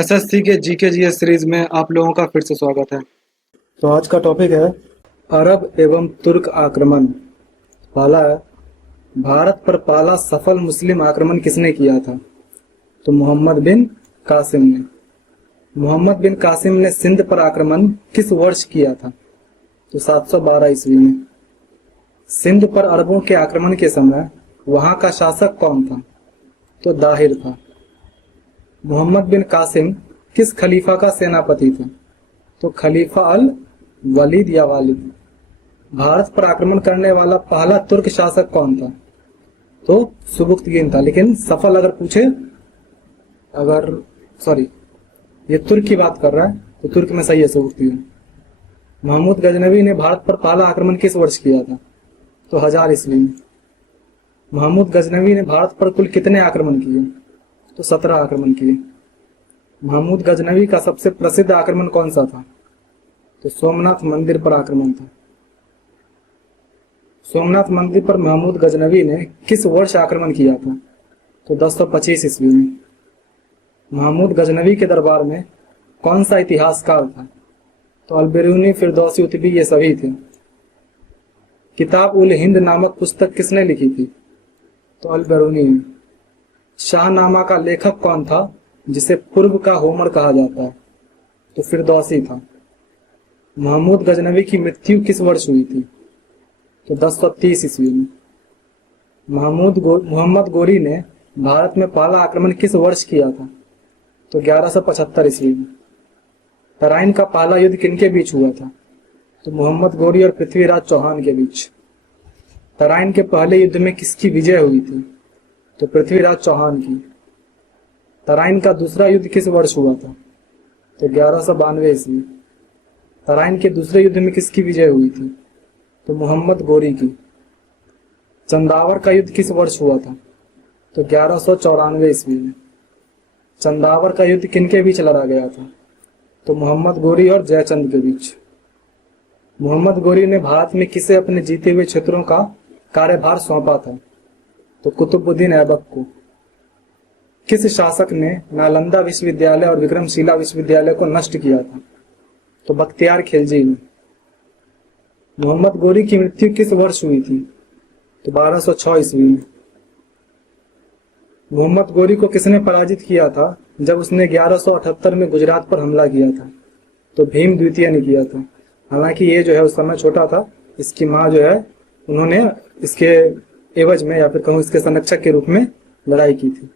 SSC के GK GS series में आप लोगों का फिर से स्वागत है। तो आज का टॉपिक है अरब एवं तुर्क आक्रमण। पहला है, भारत पर पहला सफल मुस्लिम आक्रमण किसने किया था? तो मोहम्मद बिन कासिम ने। मोहम्मद बिन कासिम ने सिंध पर आक्रमण किस वर्ष किया था? तो 712 ईस्वी में। सिंध पर अरबों के आक्रमण के समय वहां का शासक कौन था? तो दाहिर था। मोहम्मद बिन कासिम किस खलीफा का सेनापति थे? तो खलीफा अल वलीद या वालिद। भारत पर आक्रमण करने वाला पहला तुर्क शासक कौन था? तो सुबुक्तगीन था। लेकिन सफल अगर पूछे, ये तुर्क की बात कर रहा है तो तुर्क में सही है सुबुक्तगीन। महमूद गजनवी ने भारत पर पहला आक्रमण किस वर्ष किया था? तो 1000 ईस्वी में। महमूद गजनवी ने भारत पर कुल कितने आक्रमण किए? तो 17 आक्रमण किए। महमूद गजनवी का सबसे प्रसिद्ध आक्रमण कौन सा था? तो सोमनाथ मंदिर पर आक्रमण था। सोमनाथ मंदिर पर महमूद गजनवी ने किस वर्ष आक्रमण किया था? तो 1025 ईस्वी में। महमूद गजनवी के दरबार में कौन सा इतिहासकार था? तो अल-बिरूनी, फिरदौसी, उतबी ये सभी थे। किताब उल हिंद नामक पुस्तक किसने लिखी थी? तो अल-बिरूनी ने। शाहनामा का लेखक कौन था जिसे पूर्व का होमर कहा जाता है? तो फिरदौसी था। महमूद गजनवी की मृत्यु किस वर्ष हुई थी? तो 1030 ईस्वी में। मोहम्मद गोरी ने भारत में पहला आक्रमण किस वर्ष किया था? तो 1175 ईस्वी में। तराइन का पहला युद्ध किनके बीच हुआ था? तो मोहम्मद गोरी और पृथ्वीराज चौहान के बीच। तराइन के पहले युद्ध में किसकी विजय हुई थी? तो पृथ्वीराज चौहान की। तराइन का दूसरा युद्ध किस वर्ष हुआ था? तो 1192 ईस्वी। तराइन के दूसरे युद्ध में किसकी विजय हुई थी? तो मोहम्मद गोरी की। चंदावर का युद्ध किस वर्ष हुआ था? तो 1194 ईस्वी में। चंदावर का युद्ध किनके बीच लड़ा गया था? तो मोहम्मद गोरी और जयचंद के बीच। मोहम्मद गोरी ने भारत में किसे अपने जीते हुए क्षेत्रों का कार्यभार सौंपा था? तो कुतुबुद्दीन ऐबक को। किस शासक ने नालंदा विश्वविद्यालय और विक्रमशिला विश्वविद्यालय को नष्ट किया था? तो बख्तियार खिलजी ने। मोहम्मद गोरी की मृत्यु किस वर्ष हुई थी? तो 1206 ईस्वी में। मोहम्मद गोरी को किसने पराजित किया था जब उसने 1178 में गुजरात पर हमला किया था? तो भीम द्वितीय ने किया था। हालांकि ये जो है उस समय छोटा था, इसकी माँ जो है उन्होंने इसके एवज में या फिर कहूँ इसके संरक्षक के रूप में लड़ाई की थी।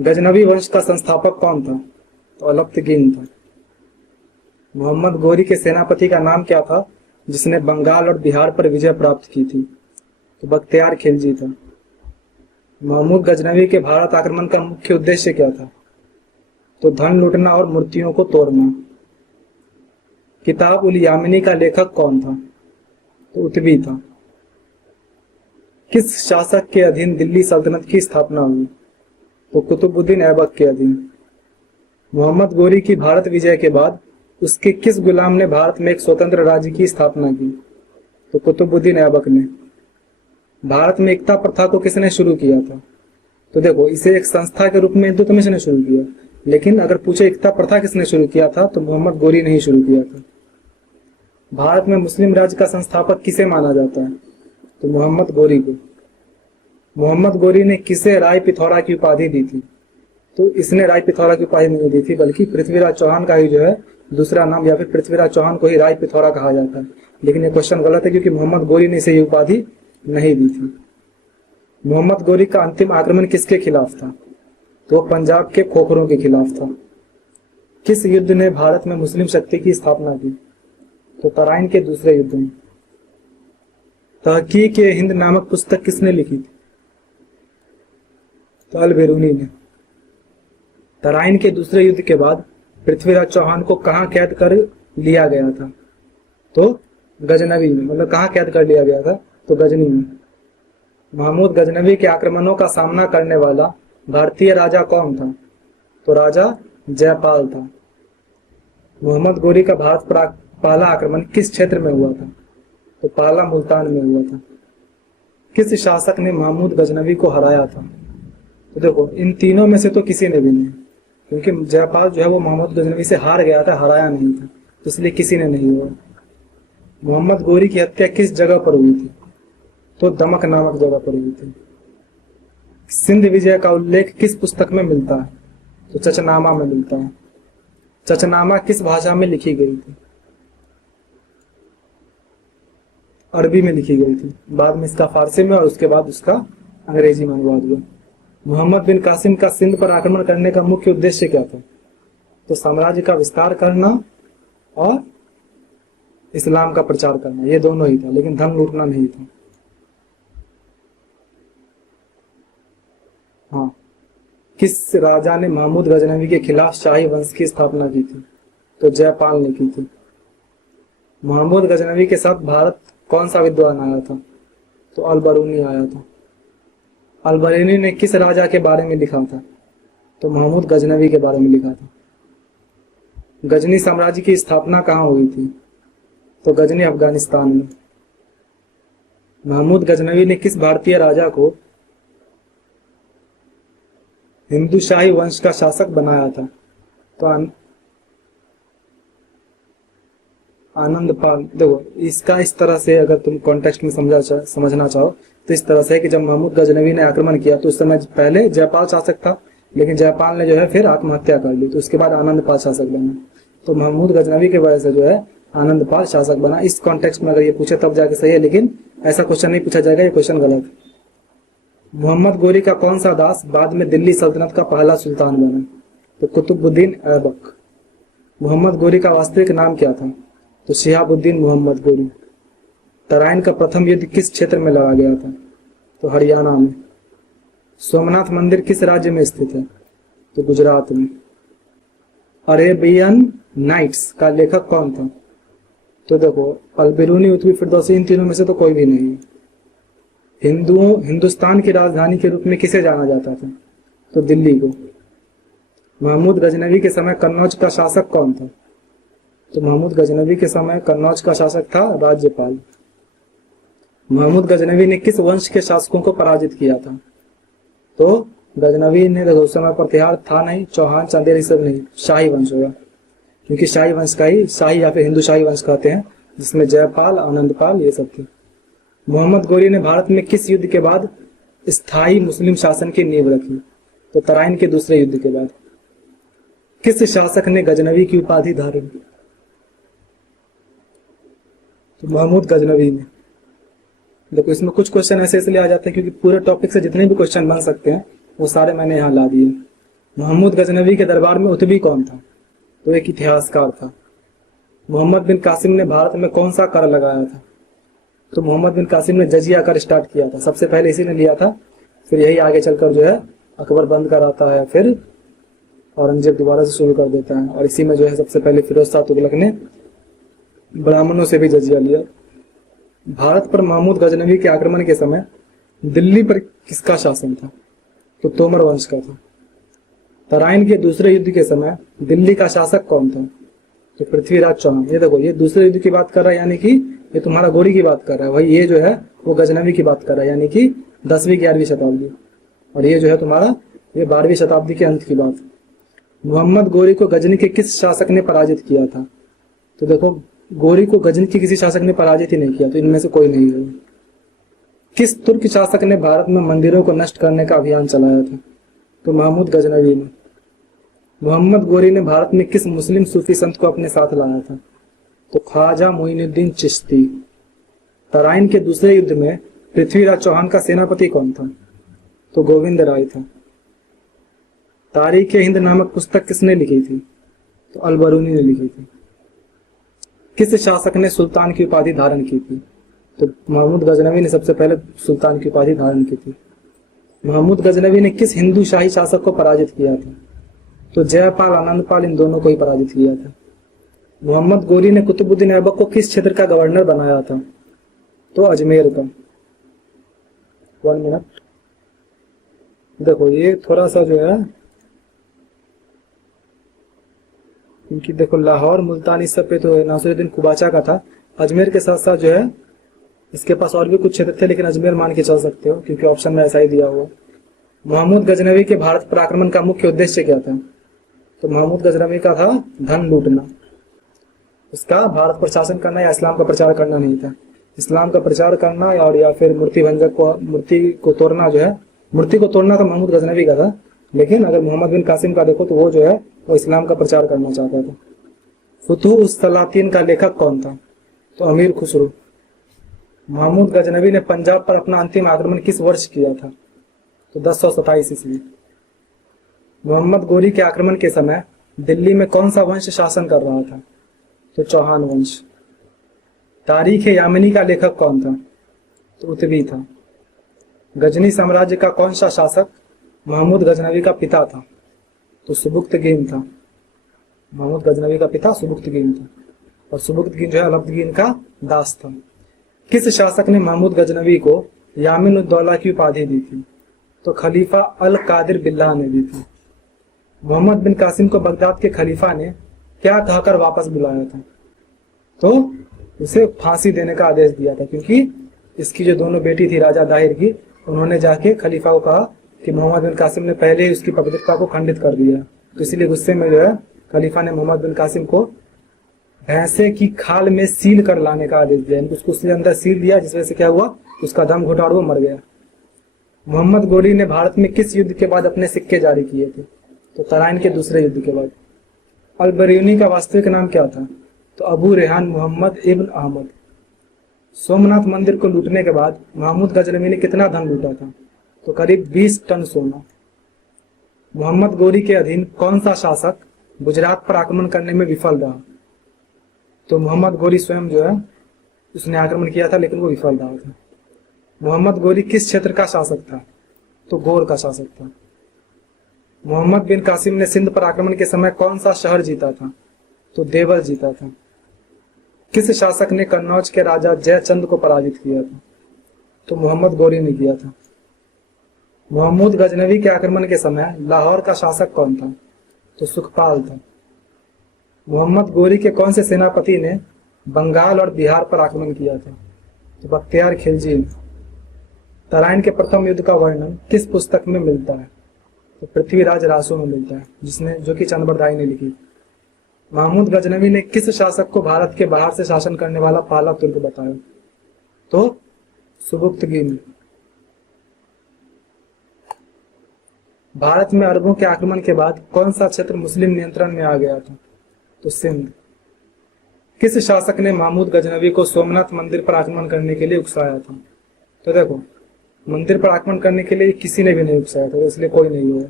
गजनवी वंश का संस्थापक कौन था? तो अलब्तगीन था। मोहम्मद गोरी के सेनापति का नाम क्या था जिसने बंगाल और बिहार पर विजय प्राप्त की थी? तो बख्तियार खिलजी था। महमूद गजनवी के भारत आक्रमण का मुख्य उद्देश्य क्या था? तो धन लूटना और मूर्तियों को तोड़ना। किताब उल यामिनी का लेखक कौन था? तो उतबी था। किस शासक के अधीन दिल्ली सल्तनत की स्थापना हुई? तो कुतुबुद्दीन ऐबक के अधीन। मोहम्मद गोरी की भारत विजय के बाद उसके किस गुलाम ने भारत में एक स्वतंत्र राज्य की स्थापना की? तो कुतुबुद्दीन ऐबक ने। भारत में एकता प्रथा को किसने शुरू किया था? तो देखो, इसे एक संस्था के रूप में हिंदू कमीशन ने शुरू किया, लेकिन अगर पूछे एकता प्रथा किसने शुरू किया था तो मोहम्मद गोरी ने ही शुरू किया था। भारत में मुस्लिम राज्य का संस्थापक किसे माना जाता है? तो मोहम्मद गोरी को। मोहम्मद गोरी ने किसे राय पिथौरा की उपाधि दी थी? तो इसने राय पिथौरा की उपाधि नहीं दी थी, बल्कि पृथ्वीराज चौहान का ही जो है दूसरा नाम, या फिर पृथ्वीराज चौहान को ही राय पिथौरा कहा जाता है। लेकिन ये क्वेश्चन गलत है क्योंकि मोहम्मद गोरी ने इसे ये उपाधि नहीं दी थी। मोहम्मद गोरी का अंतिम आक्रमण किसके खिलाफ था? तो पंजाब के खोखरों के खिलाफ था। किस युद्ध ने भारत में मुस्लिम शक्ति की स्थापना की? तो तराइन के दूसरे युद्ध में। तहकीक ए हिंद नामक पुस्तक किसने लिखी थी? तो अल-बिरूनी ने। तराइन के दूसरे युद्ध के बाद पृथ्वीराज चौहान को कहां कैद कर लिया गया था? तो गजनवी में। मतलब कहां कैद कर लिया गया था? तो गजनी में। महमूद गजनवी के आक्रमणों का सामना करने वाला भारतीय राजा कौन था? तो राजा जयपाल था। मोहम्मद गोरी का भारत पर पहला आक्रमण किस क्षेत्र में हुआ था? तो पहला मुल्तान में हुआ था। किस शासक ने महमूद गजनवी को हराया था? तो देखो, इन तीनों में से तो किसी ने भी नहीं। क्योंकि जयपाल जो है वो मोहम्मद गजनवी से हार गया था, हराया नहीं था, तो इसलिए किसी ने नहीं हुआ। मोहम्मद गोरी की हत्या किस जगह पर हुई थी? तो दमक नामक जगह पर हुई थी। सिंध विजय का उल्लेख किस पुस्तक में मिलता है? तो चचनामा में मिलता है। चचनामा किस भाषा में लिखी गई थी? अरबी में लिखी गई थी, बाद में इसका फारसी में और उसके बाद उसका अंग्रेजी में अनुवाद हुआ। मोहम्मद बिन कासिम का सिंध पर आक्रमण करने का मुख्य उद्देश्य क्या था? तो साम्राज्य का विस्तार करना और इस्लाम का प्रचार करना, ये दोनों ही था, लेकिन धन लूटना नहीं था। हाँ, किस राजा ने महमूद गजनवी के खिलाफ शाही वंश की स्थापना की थी? तो जयपाल ने की थी। महमूद गजनवी के साथ भारत कौन सा विद्वान आया था? तो अल-बरूनी आया था। अल-बरूनी ने किस राजा के बारे में लिखा था? तो महमूद गजनवी के बारे में लिखा था। गजनी साम्राज्य की स्थापना कहाँ हुई थी? तो गजनी अफगानिस्तान में। महमूद गजनवी ने किस भारतीय राजा को हिंदू शाही वंश का शासक बनाया था? तो आनंद पाल। देखो, इसका इस तरह से अगर तुम कॉन्टेक्स्ट में समझना चाहो तो इस तरह से कि जब महमूद गजनवी ने आक्रमण किया तो उस समय पहले जयपाल शासक था, लेकिन जयपाल ने जो है फिर आत्महत्या कर ली, तो उसके बाद आनंद पाल शासक बना। तो महमूद गजनवी की वजह से जो है आनंद पाल शासक बना। इस कॉन्टेक्स्ट में अगर ये पूछे तब जाके सही है, लेकिन ऐसा क्वेश्चन नहीं पूछा जाएगा, ये क्वेश्चन गलत है। मोहम्मद गोरी का कौन सा दास बाद में दिल्ली सल्तनत का पहला सुल्तान बना? तो कुतुबुद्दीन ऐबक। मोहम्मद गोरी का वास्तविक नाम क्या था? तो शिहाबुद्दीन मोहम्मद गोरी। तराइन का प्रथम युद्ध किस क्षेत्र में लड़ा गया था? तो हरियाणा में। सोमनाथ मंदिर किस राज्य में स्थित है? तो गुजरात में। अरेबियन नाइट्स का लेखक कौन था? तो देखो, अल-बिरूनी, उत्बी फिरदौसी, इन तीनों में से तो कोई भी नहीं है। हिंदुस्तान की राजधानी के रूप में किसे जाना जाता था? तो दिल्ली को। महमूद गजनवी के समय कन्नौज का शासक कौन था? तो महमूद गजनवी के समय कन्नौज का शासक था राज्यपाल। महमूद गजनवी ने किस वंश के शासकों को पराजित किया था? तो गजनवी ने उस समय प्रतिहार था नहीं, चौहान, चंदेल, सब नहीं, शाही वंश होगा, क्योंकि शाही वंश का ही शाही या फिर हिंदू शाही वंश कहते हैं, जिसमें जयपाल, आनंदपाल ये सब थे। मोहम्मद गोरी ने भारत में किस युद्ध के बाद स्थायी मुस्लिम शासन की नींव रखी? तो तराइन के दूसरे युद्ध के बाद। किस शासक ने गजनवी की उपाधि धारण की? तो महमूद गजनवी ने। देखो, इसमें कुछ क्वेश्चन ऐसे इसलिए आ जाते हैं क्योंकि पूरे टॉपिक से जितने भी क्वेश्चन बन सकते हैं वो सारे मैंने यहाँ ला दिए। महमूद गजनवी के दरबार में उतबी कौन था? तो एक इतिहासकार था। मोहम्मद बिन कासिम ने भारत में कौन सा कर लगाया था? तो मोहम्मद बिन कासिम ने जजिया कर स्टार्ट किया था, सबसे पहले इसी ने लिया था, फिर यही आगे चलकर जो है अकबर बंद कराता है, फिर औरंगजेब दोबारा से शुरू कर देता है, और इसी में जो है सबसे पहले फिरोज शाह तुगलक ने ब्राह्मणों से भी जजिया लिया। भारत पर महमूद गजनवी के आक्रमण के समय दिल्ली पर किसका शासन था? तो तोमर वंश का था। तराइन के दूसरे युद्ध के समय दिल्ली का शासक कौन था? तो पृथ्वीराज चौहान। ये देखो, ये दूसरे युद्ध की बात कर रहा है, यानी कि ये तुम्हारा गोरी की बात कर रहा है, भाई ये जो है वो गजनवी की बात कर रहा है, यानी कि 10वीं 11वीं शताब्दी, और ये जो है तुम्हारा ये 12वीं शताब्दी के अंत की बात। मोहम्मद गोरी को गजनी के किस शासक ने पराजित किया था? तो देखो, गोरी को गजनी के किसी शासक ने पराजित ही नहीं किया, तो इनमें से कोई नहीं है। किस तुर्क शासक ने भारत में मंदिरों को नष्ट करने का अभियान चलाया था? तो महमूद गजनवी ने। मोहम्मद गोरी ने भारत में किस मुस्लिम सूफी संत को अपने साथ लाया था? तो ख्वाजा मोइनुद्दीन चिश्ती। तराइन के दूसरे युद्ध में पृथ्वीराज चौहान का सेनापति कौन था? तो गोविंद राय था। तारीख हिंद नामक पुस्तक किसने लिखी थी? तो अल-बरूनी ने लिखी थी। किस शासक ने सुल्तान की उपाधि धारण की थी? तो महमूद गजनवी ने सबसे पहले सुल्तान की उपाधि धारण की थी। महमूद गजनवी ने किस हिंदू शाही शासक को पराजित किया था? तो जयपाल, आनंदपाल, इन दोनों को ही पराजित किया था। मोहम्मद गोरी ने कुतुबुद्दीन ऐबक को किस क्षेत्र का गवर्नर बनाया था? तो अजमेर का। 1 मिनट, देखो ये थोड़ा सा जो है, क्योंकि देखो लाहौर, मुल्तान, इस सब पे तो नासिरुद्दीन कुबाचा का था। अजमेर के साथ साथ जो है इसके पास और भी कुछ क्षेत्र थे, लेकिन अजमेर मान के चल सकते हो क्योंकि ऑप्शन में ऐसा ही दिया हुआ। मोहम्मद गजनवी के भारत पर आक्रमण का मुख्य उद्देश्य क्या था? तो मोहम्मद गजनवी का था धन लूटना। उसका भारत पर शासन करना या इस्लाम का प्रचार करना नहीं था। इस्लाम का प्रचार करना और या फिर मूर्ति को तोड़ना जो है, मूर्ति को तोड़ना तो मोहम्मद गजनवी का था, लेकिन अगर मोहम्मद बिन कासिम का देखो तो वो जो है वो इस्लाम का प्रचार करना चाहता था। फुतूह सलातीन का लेखक कौन था? तो अमीर खुसरो। मोहम्मद गजनवी ने पंजाब पर अपना अंतिम आक्रमण किस वर्ष किया था? तो 1027 ईस्वी। मोहम्मद गोरी के आक्रमण के समय दिल्ली में कौन सा वंश शासन कर रहा था? तो चौहान वंश। तारीख यामिनी का लेखक कौन था? तो उतबी था। गजनी साम्राज्य का कौन सा शासक मोहम्मद गजनवी का पिता था? तो सुबुक्तगीन था। मोहम्मद गजनवी का पिता सुबुक्तगीन था, और सुबुक्तगीन जो है अलब्दगीन का दास था। किस शासक ने महमूद गजनवी को यामिन उद दौला की उपाधि दी थी? तो खलीफा अल कादिर बिल्लाह ने दी थी। मोहम्मद बिन कासिम को बगदाद के खलीफा ने क्या कहकर वापस बुलाया था? तो उसे फांसी देने का आदेश दिया था, क्योंकि इसकी जो दोनों बेटी थी राजा दाहिर की, उन्होंने जाके खलीफा को कहा कि मोहम्मद बिन कासिम ने पहले ही उसकी पवित्रता को खंडित कर दिया। तो इसलिए गुस्से में जो है खलीफा ने मोहम्मद बिन कासिम को भैंसे की खाल में सील कर लाने का आदेश दिया, उसको उसके अंदर सील दिया, जिस वजह से क्या हुआ, उसका दम घुटा और वो मर गया। मोहम्मद गोरी ने भारत में किस युद्ध के बाद अपने सिक्के जारी किए थे? तो तराइन के दूसरे युद्ध के बाद। अल बरूनी का वास्तविक नाम क्या था? तो अबू रेहान मोहम्मद इब्न अहमद। सोमनाथ मंदिर को लूटने के बाद महमूद गजनवी ने कितना धन लूटा था? तो करीब 20 टन सोना। मोहम्मद गोरी के अधीन कौन सा शासक गुजरात पर आक्रमण करने में विफल रहा? तो मोहम्मद गोरी स्वयं जो है उसने आक्रमण किया था, लेकिन वो विफल रहा था। मोहम्मद गोरी किस क्षेत्र का शासक था? तो गौर का शासक था। मोहम्मद बिन कासिम ने सिंध पर आक्रमण के समय कौन सा शहर जीता था? तो देवल जीता था। किस शासक ने कन्नौज के राजा जयचंद को पराजित किया था? तो मोहम्मद गोरी ने किया था। मोहम्मद गजनवी के आक्रमण के समय लाहौर का शासक कौन था? तो सुखपाल था। मोहम्मद गोरी के कौन से सेनापति ने बंगाल और बिहार पर आक्रमण किया था? तो बख्तियार खिलजी ने। तराइन के प्रथम युद्ध का वर्णन किस पुस्तक में मिलता है? तो पृथ्वीराज रासो में मिलता है, जो कि चंद्रबरदाई ने लिखी। महमूद गजनवी ने किस शासक को भारत के बाहर से शासन करने वाला पहला तुर्क बताया? तो सुबुक्तगीन। भारत में अरबों के आक्रमण के बाद कौन सा क्षेत्र मुस्लिम नियंत्रण में आ गया था? तो सिंध। किस शासक ने महमूद गजनवी को सोमनाथ मंदिर पर आक्रमण करने के लिए उकसाया था? तो देखो, मंदिर पर आक्रमण करने के लिए किसी ने भी नहीं उकसाया था, इसलिए कोई नहीं हुआ।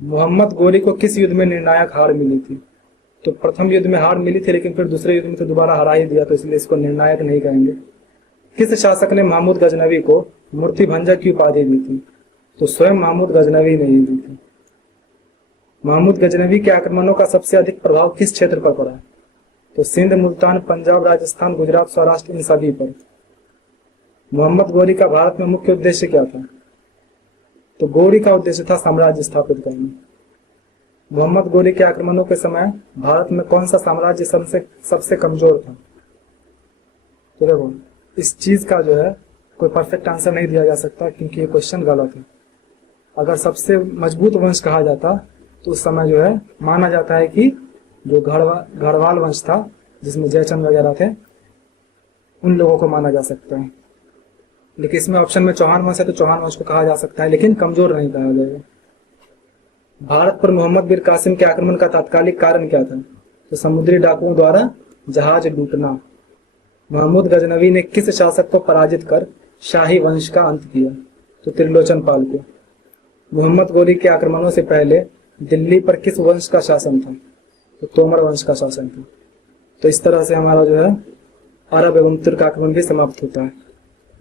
मोहम्मद गोरी को किस युद्ध में निर्णायक हार मिली थी? तो प्रथम युद्ध में हार मिली थी, लेकिन फिर दूसरे युद्ध में तो दोबारा हरा ही दिया, तो इसलिए इसको निर्णायक नहीं कहेंगे। किस शासक ने महमूद गजनवी को मूर्ति भंजक की उपाधि दी थी? तो स्वयं महमूद गजनवी ने ही दी थी। महमूद गजनवी के आक्रमणों का सबसे अधिक प्रभाव किस क्षेत्र पर पड़ा? तो सिंध, मुल्तान, पंजाब, राजस्थान, गुजरात, सौराष्ट्र, इन सभी पर। मोहम्मद गोरी का भारत में मुख्य उद्देश्य क्या था? तो गोरी का उद्देश्य था साम्राज्य स्थापित करना। मोहम्मद गोरी के आक्रमणों के समय भारत में कौन सा साम्राज्य सबसे कमजोर था? तो देखो, इस चीज का जो है कोई परफेक्ट आंसर नहीं दिया जा सकता, क्योंकि ये क्वेश्चन गलत है। अगर सबसे मजबूत वंश कहा जाता तो उस समय जो है माना जाता है कि जो गढ़वाल वंश था, जिसमें जयचंद वगैरह थे, उन लोगों को माना जा सकता है। लेकिन इसमें ऑप्शन में चौहान वंश है, तो चौहान वंश को कहा जा सकता है, लेकिन कमजोर नहीं कहा जाएगा। भारत पर मोहम्मद बिन कासिम के आक्रमण का तात्कालिक कारण क्या था? तो समुद्री डाकुओं द्वारा जहाज लूटना। महमूद गजनवी ने किस शासक को पराजित कर शाही वंश का अंत किया? तो त्रिलोचन पाल को। मोहम्मद गोरी के आक्रमणों से पहले दिल्ली पर किस वंश का शासन था? तो तोमर वंश का शासन था। तो इस तरह से हमारा जो है अरब एवं तुर्क आक्रमण भी समाप्त होता है।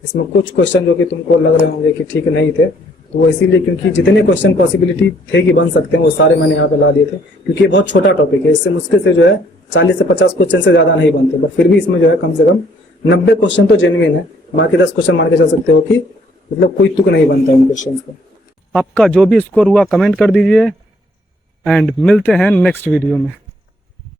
इसमें कुछ क्वेश्चन जो कि तुमको लग रहे होंगे कि ठीक नहीं थे, तो वो इसीलिए क्योंकि जितने क्वेश्चन पॉसिबिलिटी थे कि बन सकते हैं वो सारे मैंने यहाँ पे ला दिए थे, क्योंकि ये बहुत छोटा टॉपिक है। इससे मुश्किल से जो है 40 से 50 क्वेश्चन से ज्यादा नहीं बनते, बट फिर भी इसमें जो है कम से कम 90 क्वेश्चन तो जेन्युइन है। बाकी 10 क्वेश्चन मान के चल सकते हो कि मतलब कोई तुक नहीं बनता उन क्वेश्चन का। आपका जो भी स्कोर हुआ कमेंट कर दीजिए, एंड मिलते हैं नेक्स्ट वीडियो में।